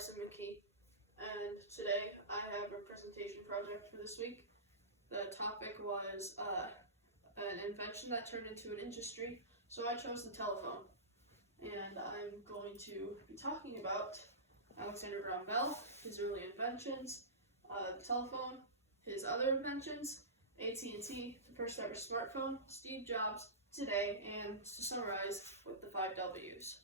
Carson McKee, and today I have a presentation project for this week. The topic was an invention that turned into an industry, so I chose the telephone. And I'm going to be talking about Alexander Graham Bell, his early inventions, the telephone, his other inventions, AT&T, the first ever smartphone, Steve Jobs, today, and to summarize with the 5 W's.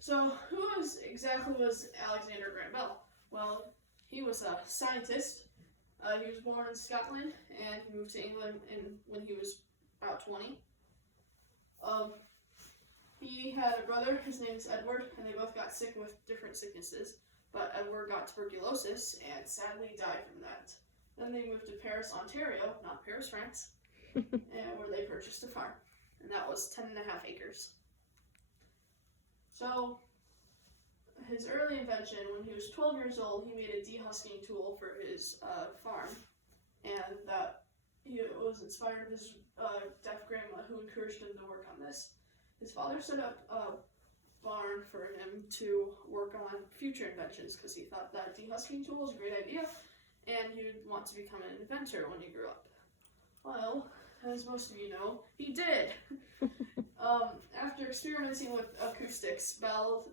So, who exactly was Alexander Graham Bell? Well, he was a scientist. He was born in Scotland, and he moved to England when he was about 20. He had a brother, his name is Edward, and they both got sick with different sicknesses, but Edward got tuberculosis and sadly died from that. Then they moved to Paris, Ontario, not Paris, France, and where they purchased a farm, and that was 10.5 acres. So, his early invention, when he was 12 years old, he made a dehusking tool for his farm, and that he was inspired of his deaf grandma who encouraged him to work on this. His father set up a barn for him to work on future inventions because he thought that dehusking tool was a great idea, and he would want to become an inventor when he grew up. Well, as most of you know, he did. After experimenting with acoustics, Bell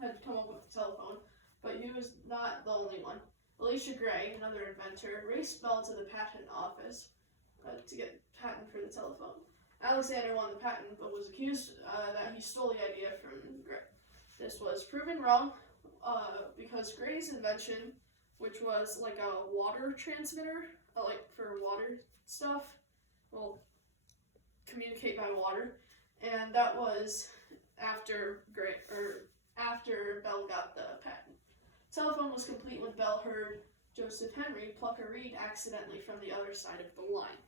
had come up with the telephone, but he was not the only one. Elisha Gray, another inventor, raced Bell to the patent office to get a patent for the telephone. Alexander won the patent, but was accused that he stole the idea from Gray. This was proven wrong because Gray's invention, which was like a water transmitter, like for water stuff, will communicate by water, and that was after Bell got the patent. Telephone was complete when Bell heard Joseph Henry pluck a reed accidentally from the other side of the line.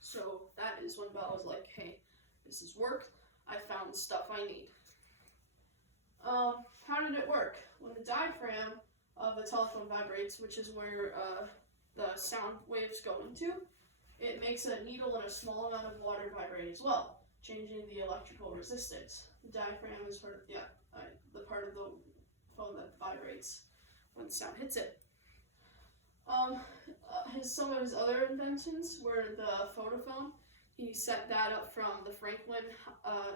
So that is when Bell was like, hey, this has worked. I found the stuff I need. How did it work? When the diaphragm of the telephone vibrates, which is where the sound waves go into, it makes a needle and a small amount of water vibrate as well, changing the electrical resistance. The diaphragm is the part of the phone that vibrates when the sound hits it. Some of his other inventions were the photophone. He set that up from the Franklin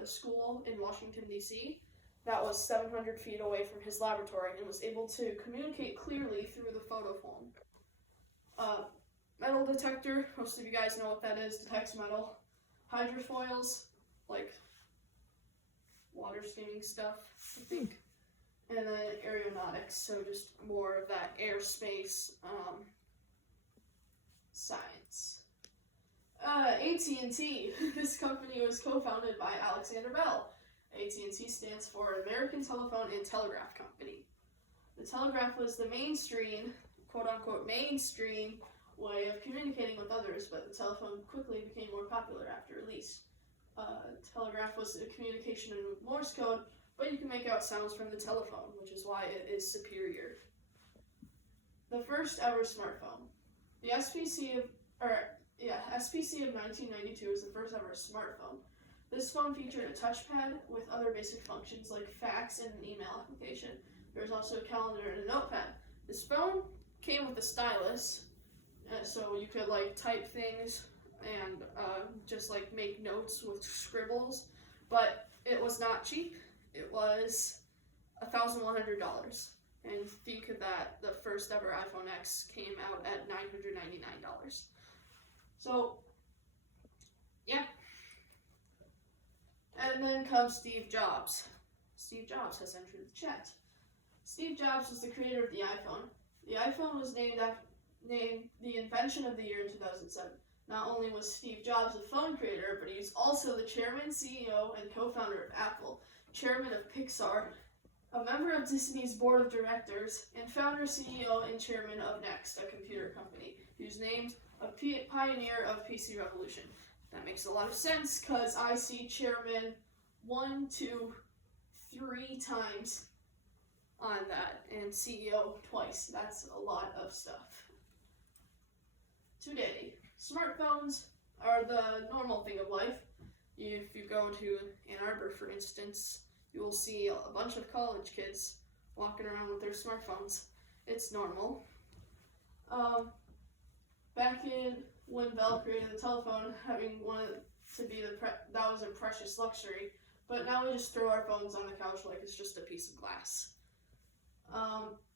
School in Washington, D.C. That was 700 feet away from his laboratory and was able to communicate clearly through the photophone. Metal detector, most of you guys know what that is, detects metal. Hydrofoils, like water skimming stuff, I think. And then aeronautics, so just more of that airspace science. AT&T, this company was co-founded by Alexander Bell. AT&T stands for American Telephone and Telegraph Company. The telegraph was the mainstream, quote-unquote mainstream, way of communicating with others, but the telephone quickly became more popular after release. Telegraph was a communication in Morse code, but you can make out sounds from the telephone, which is why it is superior. The first ever smartphone. The SPC of 1992 was the first ever smartphone. This phone featured a touchpad with other basic functions like fax and an email application. There was also a calendar and a notepad. This phone came with a stylus, so you could like type things and just like make notes with scribbles, but it was not cheap. It was $1,100. And think of that, the first ever iPhone X came out at $999. So, yeah. And then comes Steve Jobs. Steve Jobs has entered the chat. Steve Jobs was the creator of the iPhone. The iPhone was named the invention of the year in 2007. Not only was Steve Jobs a phone creator, but he's also the chairman, CEO, and co-founder of Apple, chairman of Pixar, a member of Disney's board of directors, and founder, CEO, and chairman of Next, a computer company. He was named a pioneer of PC revolution. That makes a lot of sense because I see chairman 1, 2, 3 times on that, and CEO twice. That's a lot of stuff. Today, smartphones are the normal thing of life. If you go to Ann Arbor, for instance, you will see a bunch of college kids walking around with their smartphones. It's normal. Back in when Bell created the telephone, having wanted to be that was a precious luxury. But now we just throw our phones on the couch like it's just a piece of glass.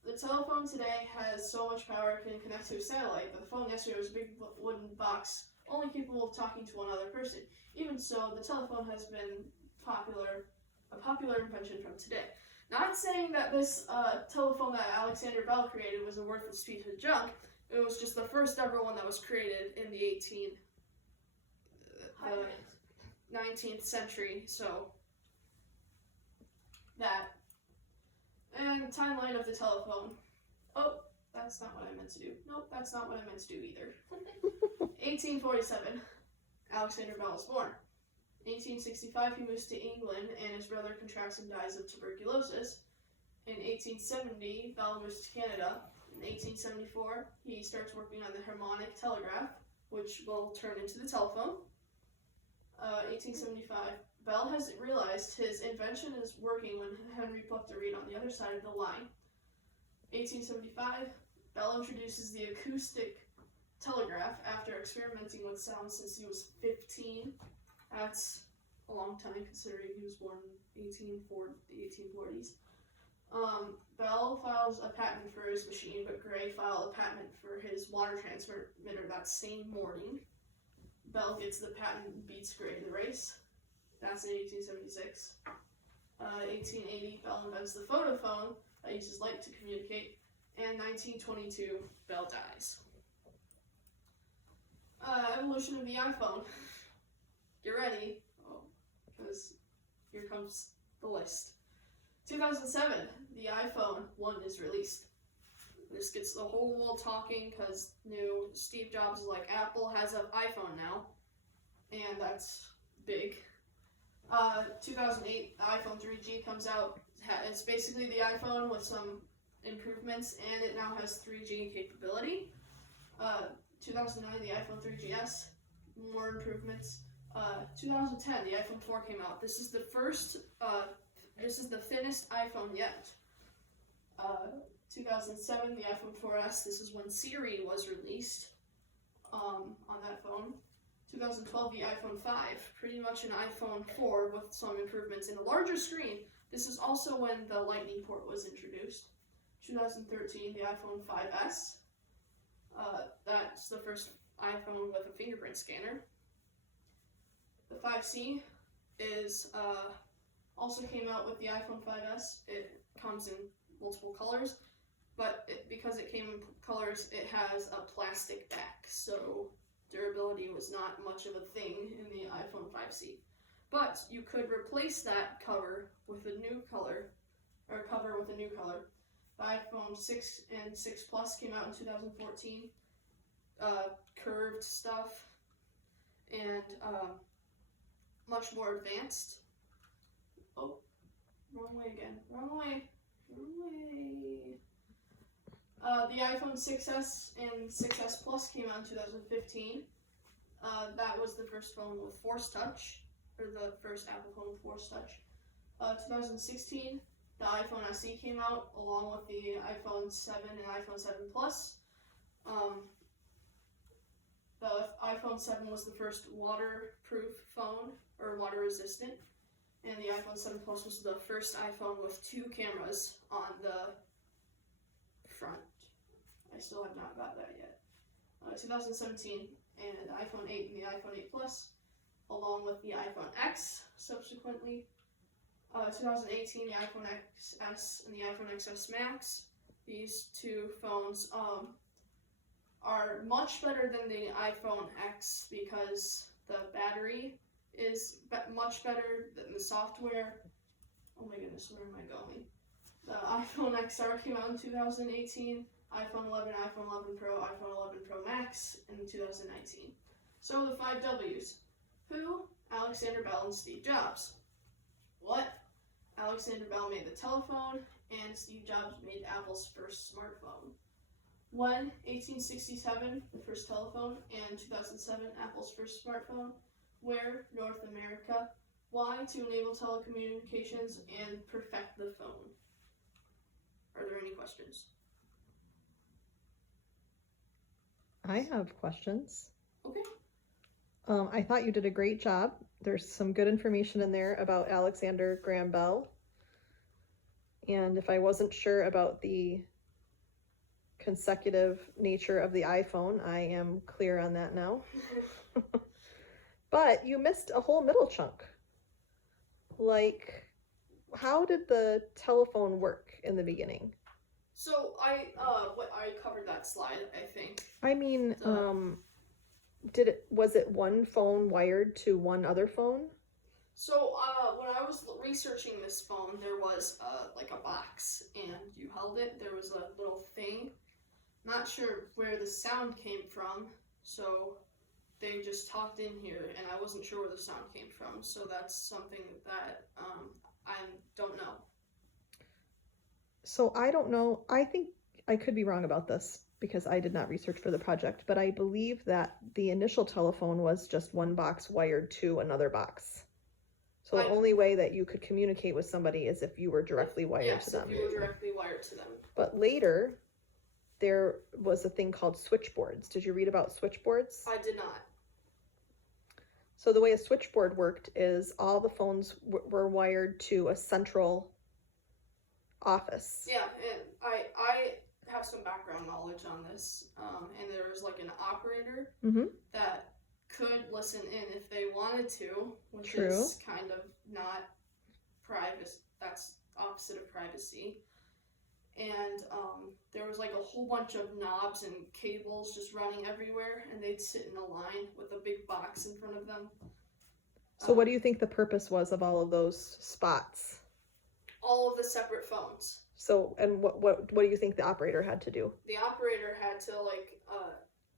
The telephone today has so much power it can connect to a satellite, but the phone yesterday was a big wooden box, only capable of talking to one other person. Even so, the telephone has been a popular invention from today. Not saying that this telephone that Alexander Bell created was a worthless piece of junk. It was just the first ever one that was created in the 19th century, so that. And timeline of the telephone. Oh, that's not what I meant to do. Nope, that's not what I meant to do either. 1847, Alexander Bell was born. In 1865, he moves to England and his brother contracts and dies of tuberculosis. In 1870, Bell moves to Canada. In 1874, he starts working on the harmonic telegraph, which will turn into the telephone. 1875, Bell has realized his invention is working when Henry plucked a reed on the other side of the line. 1875, Bell introduces the acoustic telegraph after experimenting with sound since he was 15. That's a long time considering he was born in the 1840s. Bell files a patent for his machine, but Gray filed a patent for his water transmitter that same morning. Bell gets the patent and beats Gray in the race. That's in 1876. 1880, Bell invents the photophone that uses light to communicate. And 1922, Bell dies. Evolution of the iPhone. Get ready, because here comes the list. 2007, the iPhone 1 is released. This gets the whole world talking because new Steve Jobs is like, Apple has an iPhone now, and that's big. 2008, the iPhone 3G comes out. It's basically the iPhone with some improvements, and it now has 3G capability. 2009, the iPhone 3GS, more improvements. 2010, the iPhone 4 came out. This is the thinnest iPhone yet. 2007, the iPhone 4S. This is when Siri was released on that phone. 2012, the iPhone 5, pretty much an iPhone 4 with some improvements in a larger screen. This is also when the Lightning port was introduced. 2013, the iPhone 5S. That's the first iPhone with a fingerprint scanner. The 5C is also came out with the iPhone 5S. It comes in multiple colors, but because it came in colors, it has a plastic back, so durability was not much of a thing in the iPhone 5C. But you could replace that cover with a new color, or cover with a new color. The iPhone 6 and 6 Plus came out in 2014. Curved stuff and much more advanced. Oh, wrong way again. Wrong way. The iPhone 6S and 6S Plus came out in 2015. That was the first phone with Force Touch, or the first Apple phone with Force Touch. 2016, the iPhone SE came out along with the iPhone 7 and iPhone 7 Plus. The iPhone 7 was the first waterproof phone, or water resistant, and the iPhone 7 Plus was the first iPhone with 2 cameras on the front. I still have not got that yet. 2017, and the iPhone 8 and the iPhone 8 Plus, along with the iPhone X subsequently. 2018, the iPhone XS and the iPhone XS Max. These two phones are much better than the iPhone X because the battery is much better than the software. Oh my goodness, where am I going? The iPhone XR came out in 2018, iPhone 11, iPhone 11 Pro, iPhone 11 Pro Max in 2019. So the 5 W's. Who? Alexander Bell and Steve Jobs. What? Alexander Bell made the telephone, and Steve Jobs made Apple's first smartphone. When? 1867, the first telephone, and 2007, Apple's first smartphone. Where? North America. Why? To enable telecommunications and perfect the phone. questions. I have questions. Okay. I thought you did a great job. There's some good information in there about Alexander Graham Bell. And if I wasn't sure about the consecutive nature of the iPhone, I am clear on that now. But you missed a whole middle chunk. Like, how did the telephone work in the beginning? So I covered that slide, I think. I mean, The- was it one phone wired to one other phone? So when I was researching this phone, there was like a box, and you held it. There was a little thing. Not sure where the sound came from, so they just talked in here, and I wasn't sure where the sound came from. So that's something that I don't know. So I don't know. I think I could be wrong about this because I did not research for the project, but I believe that the initial telephone was just one box wired to another box. So the only way that you could communicate with somebody is if you were directly wired to them. Yes, if you were directly wired to them. But later, there was a thing called switchboards. Did you read about switchboards? I did not. So the way a switchboard worked is all the phones were wired to a central office. Yeah, and I have some background knowledge on this, and there was like an operator that could listen in if they wanted to, which is kind of not private. That's opposite of privacy. And there was like a whole bunch of knobs and cables just running everywhere, and they'd sit in a line with a big box in front of them. So what do you think the purpose was of all of those spots? All of the separate phones. So, and what do you think the operator had to do? The operator had to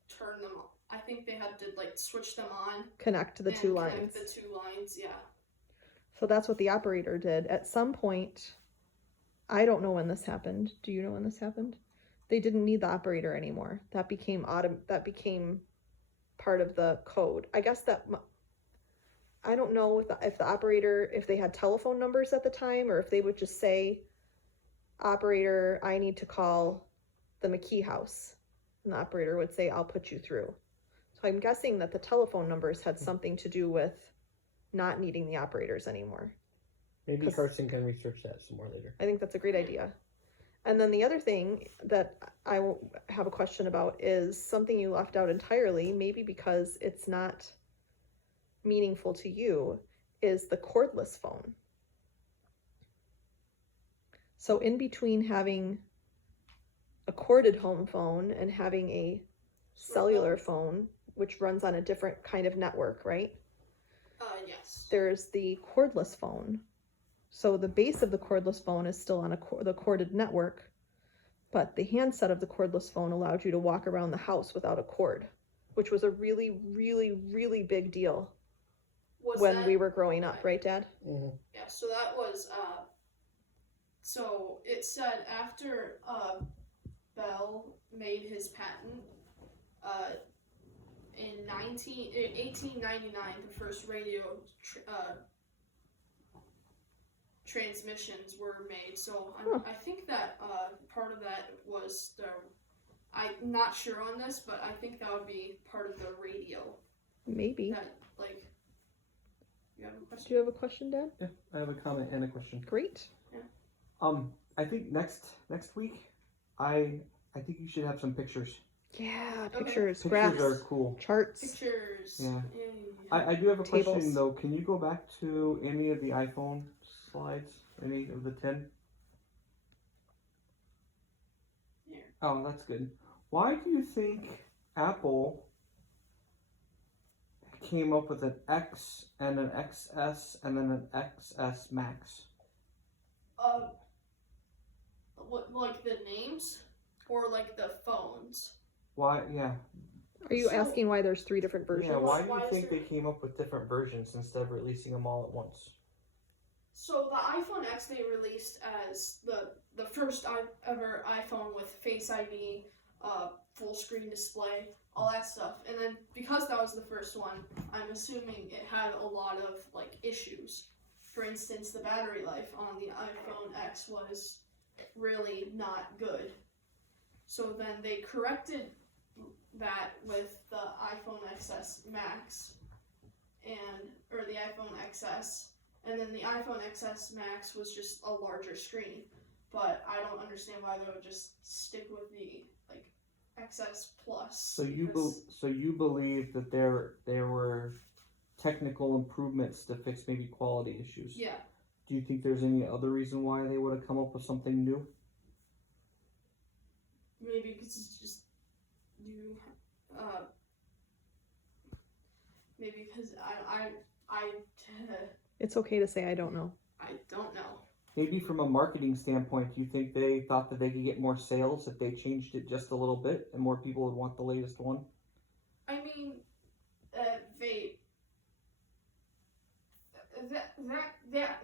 turn them on. I think they had to switch them on. Connect the two lines. Connect the 2 lines, yeah. So that's what the operator did. At some point, I don't know when this happened. Do you know when this happened? They didn't need the operator anymore. That became part of the code. I guess that I don't know if the operator, if they had telephone numbers at the time, or if they would just say, operator, I need to call the McKee house. And the operator would say, I'll put you through. So I'm guessing that the telephone numbers had something to do with not needing the operators anymore. Maybe Carson can research that some more later. I think that's a great idea. And then the other thing that I have a question about is something you left out entirely, maybe because it's not meaningful to you, is the cordless phone. So in between having a corded home phone and having a cellular phone, which runs on a different kind of network, right? Yes. There's the cordless phone. So the base of the cordless phone is still on the corded network, but the handset of the cordless phone allowed you to walk around the house without a cord, which was a really, really, really big deal when we were growing up, right, Dad? Mm-hmm. Yeah, so that was, so it said after Bell made his patent, in 1899, the first radio transmissions were made. So I think that part of that was I'm not sure on this, but I think that would be part of the radio. Maybe. That, you have a question? Do you have a question, Dad? Yeah, I have a comment and a question. Great. Yeah. I think next week, I think you should have some pictures. Yeah, Okay. pictures, Pictures graphs, are cool. charts. Pictures. Yeah. Yeah. I do have a question Tables. though. Can you go back to any of the iPhone slides? Any of the 10? Here. Oh, that's good. Why do you think Apple came up with an X and an XS and then an XS Max? What, like the names or like the phones? Why? Yeah. Are you asking why there's 3 different versions? Yeah. Why do Why you is think there- they came up with different versions instead of releasing them all at once? So the iPhone X they released as the first ever iPhone with Face ID, full screen display, all that stuff. And then because that was the first one, I'm assuming it had a lot of issues. For instance, the battery life on the iPhone X was really not good. So then they corrected that with the iPhone XS Max or the iPhone XS, and then the iPhone XS Max was just a larger screen. But I don't understand why they would just stick with the like XS Plus. So you believe that there were technical improvements to fix maybe quality issues? Yeah. Do you think there's any other reason why they would have come up with something new? Maybe because it's just you. Maybe because It's okay to say I don't know. I don't know. Maybe from a marketing standpoint, do you think they thought that they could get more sales if they changed it just a little bit and more people would want the latest one? I mean,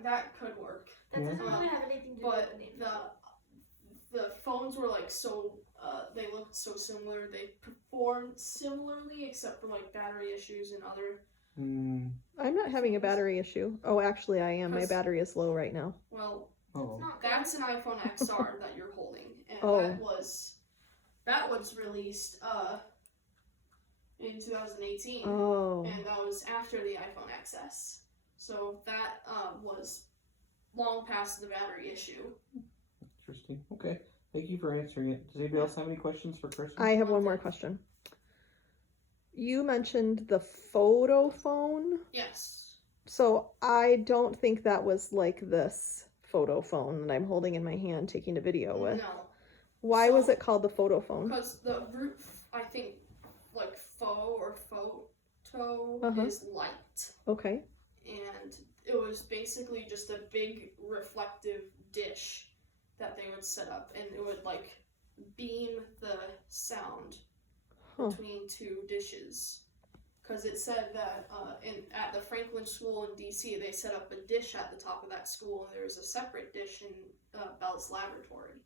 that could work. That doesn't really have anything to do with But the name. the phones were like so they looked so similar. They performed similarly except for like battery issues and other. I'm not having a battery issue. Oh, actually, I am. My Because- battery is low right now. Well, Oh. Not that's an iPhone XR that you're holding, and Oh. that was released in 2018. Oh, And that was after the iPhone XS. So that was long past the battery issue. Interesting. Okay. Thank you for answering it. Does anybody else have any questions for Kirsten? I have one more question. You mentioned the photo phone. Yes. So I don't think that was like this photo phone that I'm holding in my hand taking a video with. No. Why was So- it called the photo phone? Because the root, I think, like faux or photo Uh-huh. is light. Okay. And it was basically just a big reflective dish that they would set up, and it would like beam the sound Huh. between two dishes. Because it said that at the Franklin School in DC, they set up a dish at the top of that school, and there was a separate dish in Bell's laboratory.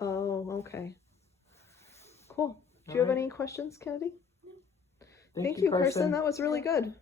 Oh, okay. Cool. Do you have Alright. any questions, Kennedy? Thank you, Carson. That was really good.